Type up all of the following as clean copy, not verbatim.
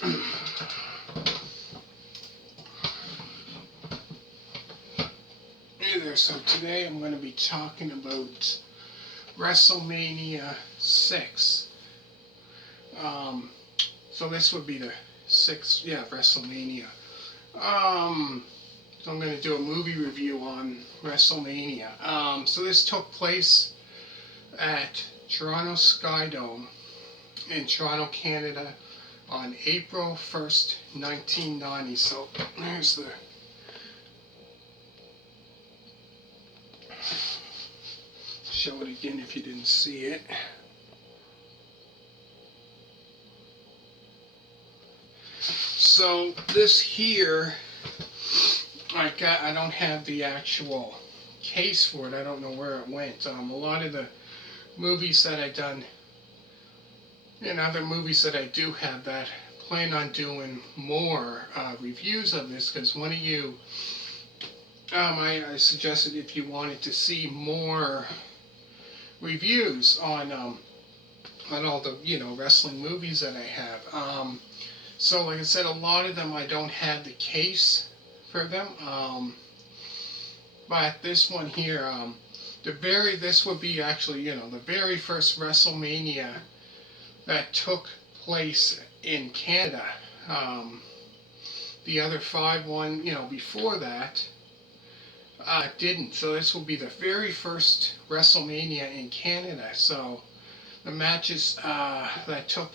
Hey there, so today I'm going to be talking about WrestleMania 6. Um, so this would be the 6th, WrestleMania. So I'm going to do a movie review on WrestleMania. So this took place at Toronto Skydome in Toronto, Canada on April 1st, 1990. So there's the show it again if you didn't see it. So this here, I don't have the actual case for it. I don't know where it went. A lot of the movies that I done, and other movies that I do have that plan on doing more reviews of this, because one of you, I suggested if you wanted to see more reviews on all the wrestling movies that I have. So like I said, a lot of them I don't have the case for them. But this one here, this would be actually the very first WrestleMania that took place in Canada. The other 5 before that didn't. So this will be the very first WrestleMania in Canada. So the matches that took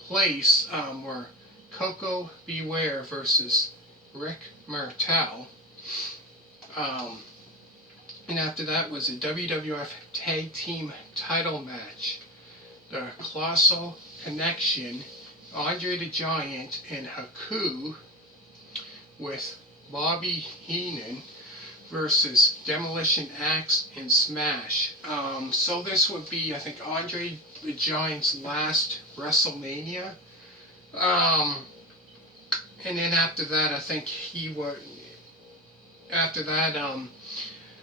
place were Coco Beware versus Rick Martel. And after that was a WWF Tag Team title match. The Colossal Connection, Andre the Giant, and Haku with Bobby Heenan versus Demolition Axe and Smash. So this would be, I think, Andre the Giant's last WrestleMania. And then after that, I think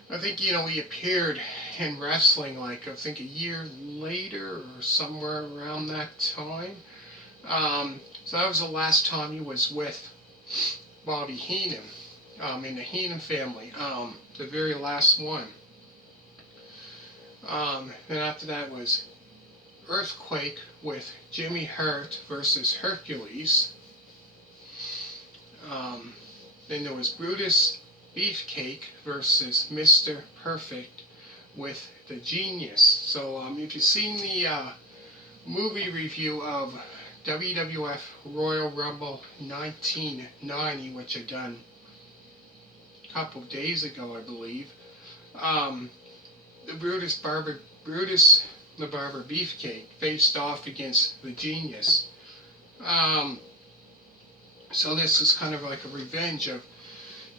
I think he appeared in wrestling like I think a year later or somewhere around that time. So that was the last time he was with Bobby Heenan in the Heenan family, the very last one. Then after that was Earthquake with Jimmy Hart versus Hercules. Then there was Brutus Beefcake versus Mr. Perfect with the Genius. So if you've seen the movie review of WWF Royal Rumble 1990, which I done a couple of days ago, I believe, the Brutus the Barber Beefcake faced off against the Genius. So this is kind of like a revenge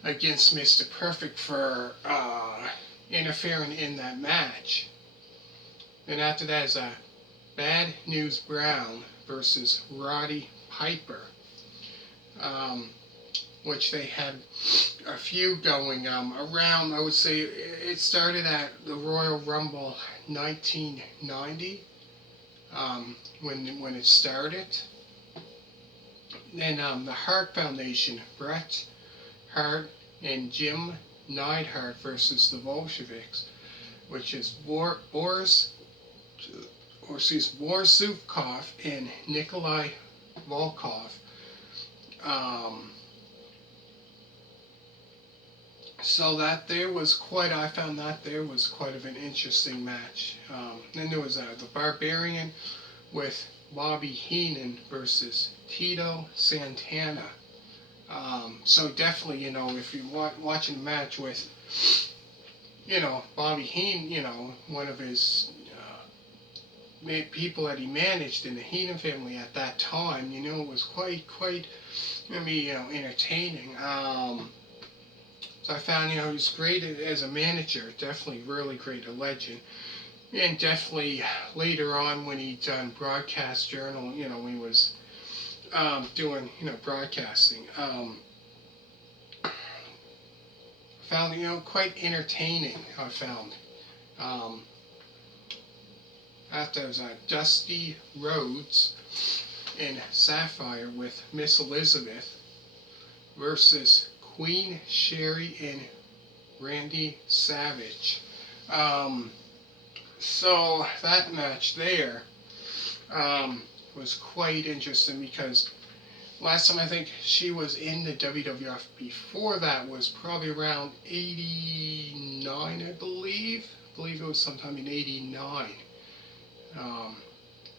against Mr. Perfect for interfering in that match. And after that is Bad News Brown versus Roddy Piper, which they had a feud going around. I would say it started at the Royal Rumble 1990 when it started. Then the Hart Foundation, Bret Hart and Jim Neidhart versus the Bolsheviks, which is Boris Zukov and Nikolai Volkov. So that there was I found that there was quite of an interesting match. Then there was the Barbarian with Bobby Heenan versus Tito Santana. So definitely, if you're watching a match with, Bobby Heenan, one of his people that he managed in the Heenan family at that time, it was quite entertaining. So I found, he was great as a manager, definitely really great, a legend. And definitely later on when he done Broadcast Journal, when he was doing, broadcasting, found, quite entertaining, I found. After it was Dusty Rhodes and Sapphire with Miss Elizabeth versus Queen Sherry and Randy Savage. So that match there was quite interesting because last time I think she was in the WWF before that was probably around 89, I believe. I believe it was sometime in 89.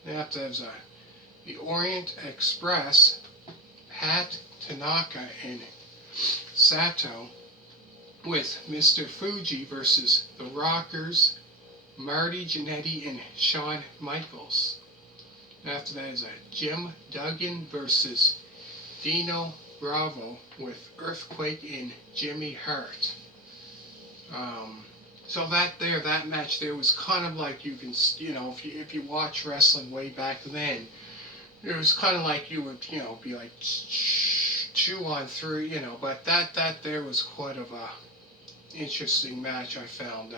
After that was the Orient Express, Pat Tanaka and Sato with Mr. Fuji versus the Rockers, Marty Jannetty and Shawn Michaels. After that is Jim Duggan versus Dino Bravo with Earthquake and Jimmy Hart. So that match there was kind of like, you can, if you watch wrestling way back then, it was kind of like you would, be like 2-on-3, but that there was quite of a interesting match, I found.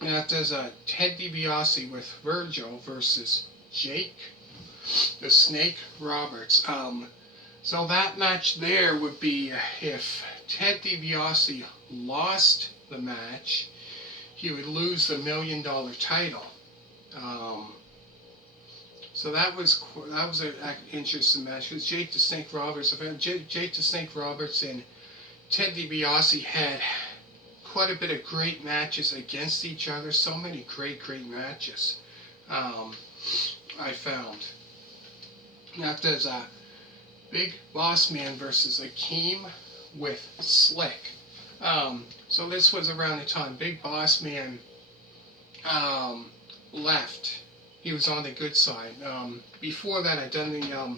That there's Ted DiBiase with Virgil versus Jake the Snake Roberts. So that match there would be if Ted DiBiase lost the match, he would lose the $1 million title. So that was an interesting match because Jake the Snake Roberts, Jake the Snake Roberts and Ted DiBiase had quite a bit of great matches against each other. So many great matches. I found. Now there's a Big Boss Man versus Akeem with Slick. So this was around the time Big Boss Man left. He was on the good side. Before that, I'd done the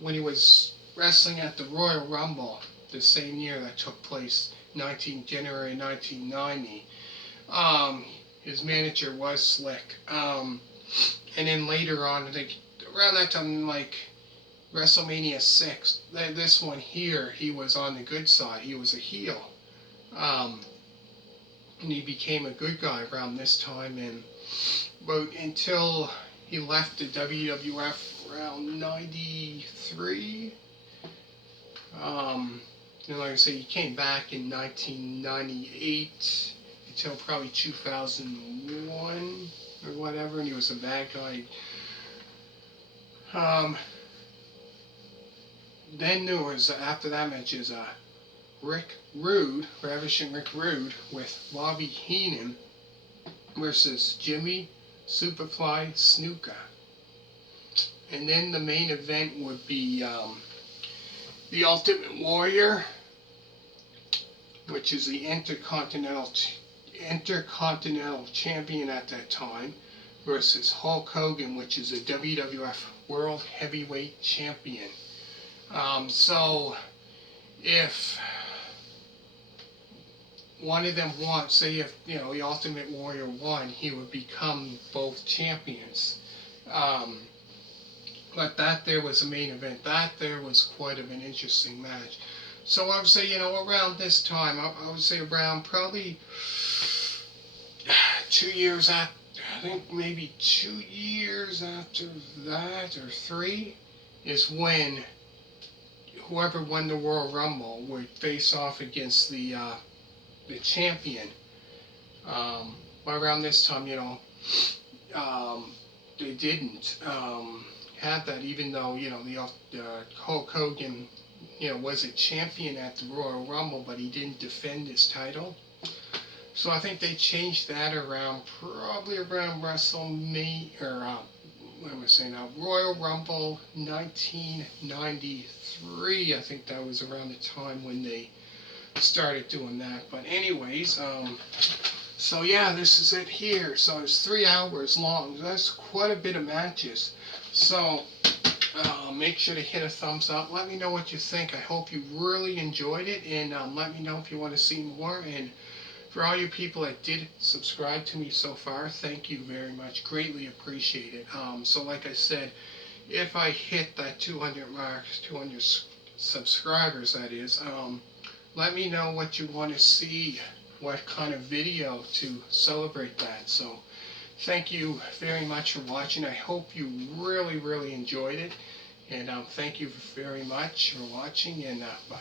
when he was wrestling at the Royal Rumble the same year that took place, January 1990. His manager was Slick. And then later on, I think around that time, like WrestleMania 6, this one here, he was on the good side. He was a heel. And he became a good guy around this time. But until he left the WWF around 93. Like I say, he came back in 1998 until probably 2001 or whatever, and he was a bad guy. Then there was, after that match, is Rick Rude, Ravishing Rick Rude, with Bobby Heenan versus Jimmy Superfly Snuka. And then the main event would be the Ultimate Warrior, which is the Intercontinental Champion at that time, versus Hulk Hogan, which is the WWF World Heavyweight Champion. So if one of them won, say if the Ultimate Warrior won, he would become both champions. But that there was a main event. That there was quite of an interesting match. So I would say, around this time, I would say around probably 2 years after, I think maybe 2 years after that, or 3, is when whoever won the Royal Rumble would face off against the champion. But around this time, they didn't have that, even though, the Hulk Hogan, was a champion at the Royal Rumble, but he didn't defend his title. So I think they changed that around, probably around WrestleMania, or what am I saying now? Royal Rumble 1993. I think that was around the time when they started doing that. But anyways, so yeah, this is it here. So it's 3 hours long. That's quite a bit of matches. So make sure to hit a thumbs up. Let me know what you think. I hope you really enjoyed it, and let me know if you want to see more. And for all you people that did subscribe to me so far, thank you very much. Greatly appreciate it. So like I said, if I hit that 200 mark, 200 subscribers that is, let me know what you want to see, what kind of video to celebrate that. So thank you very much for watching. I hope you really, really enjoyed it. And thank you very much for watching, and bye.